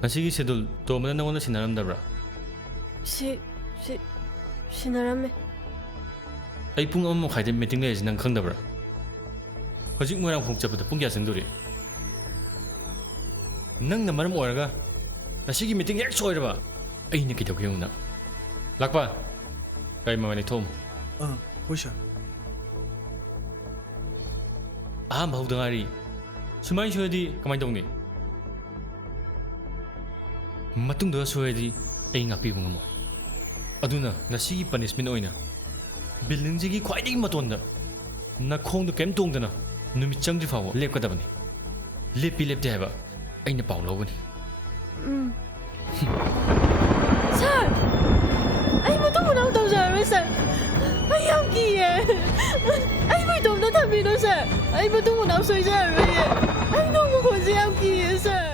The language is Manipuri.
ꯉꯁꯤꯒꯤ ꯁꯦꯗꯨꯜ ꯇꯣꯝꯕꯅ ꯅꯪꯉꯣꯟꯗ ꯁꯤꯟꯅꯔꯝꯗꯕ꯭ꯔꯥ? ꯁꯤꯟꯅꯔꯝꯃꯦ. ꯑꯩ ꯄꯨꯡ 1:30ꯗ ꯃꯤꯇꯤꯡ ꯂꯩꯔꯤꯁꯤ ꯅꯪ ꯈꯪꯗꯕ꯭ꯔꯥ? ꯍꯧꯖꯤꯛ ꯃꯣꯏꯔꯥꯡꯈꯣꯡ ꯆꯠꯄꯗ ꯄꯨꯡ ꯀꯌꯥ ꯆꯪꯗꯣꯔꯤ? ꯅꯪꯅ ꯃꯔꯝ ꯑꯣꯏꯔꯒ ꯉꯁꯤꯒꯤ ꯃꯤꯇꯤꯡ ꯍꯦꯛ ꯁꯣꯏꯔꯕ ꯑꯩꯅ ꯀꯩꯗꯧꯒꯦ ꯌꯦꯡꯉꯨ ꯅꯪ. ꯂꯥꯛꯄ ꯒꯥꯔꯤ ꯃꯃꯥꯏ ꯂꯩꯊꯣꯛꯑꯝꯃꯨ. ꯍꯣꯏ ꯁꯥꯔ. ꯑꯍꯥꯟꯕ ꯍꯧꯗ ꯉꯥꯏꯔꯤ. ꯁꯨꯃꯥꯏꯅ ꯁꯣꯏꯔꯗꯤ ꯀꯃꯥꯏꯅ ꯇꯧꯅꯤ? ꯃꯇꯨꯡꯗ ꯁꯣꯏꯔꯗꯤ ꯑꯩ ꯉꯥꯛꯄꯤꯕ ꯉꯝꯃꯣꯏ. ꯑꯗꯨꯅ ꯉꯁꯤꯒꯤ ꯄꯅꯤꯁꯃꯦꯟ ꯑꯣꯏꯅ ꯕꯤꯜꯗꯤꯡꯁꯤꯒꯤ ꯈ꯭ꯋꯥꯏꯗꯒꯤ ꯃꯇꯣꯟꯗ ꯅꯈꯣꯡꯗꯣ ꯀꯩꯝ ꯇꯣꯡꯗꯅ ꯅꯨꯃꯤꯠ ꯆꯪꯗ꯭ꯔꯤ ꯐꯥꯎꯕ ꯂꯦꯞꯀꯗꯕꯅꯤ. ꯂꯦꯞꯇꯦ ꯍꯥꯏꯕ ꯑꯩꯅ ꯄꯥꯎ ꯂꯧꯒꯅꯤ. ꯁꯥꯔ, ꯑꯩ ꯃꯇꯨꯡ ꯃꯅꯥꯎ ꯇꯧꯖꯔꯔꯣꯏ ꯁꯥꯔ. ꯑꯩ ꯌꯥꯝ ꯀꯤꯌꯦ. ꯑꯩꯕꯨ ꯏꯇꯣꯝꯇ ꯊꯝꯕꯤꯅꯨ ꯁꯥꯔ. ꯑꯩ ꯃꯇꯨꯡ ꯃꯅꯥꯎ ꯁꯣꯏꯖꯔꯔꯣꯏꯌꯦ. ꯑꯩ ꯅꯣꯡ ꯃꯈꯣꯟꯁꯦ ꯌꯥꯝ ꯀꯤꯌꯦ ꯁꯥꯔ.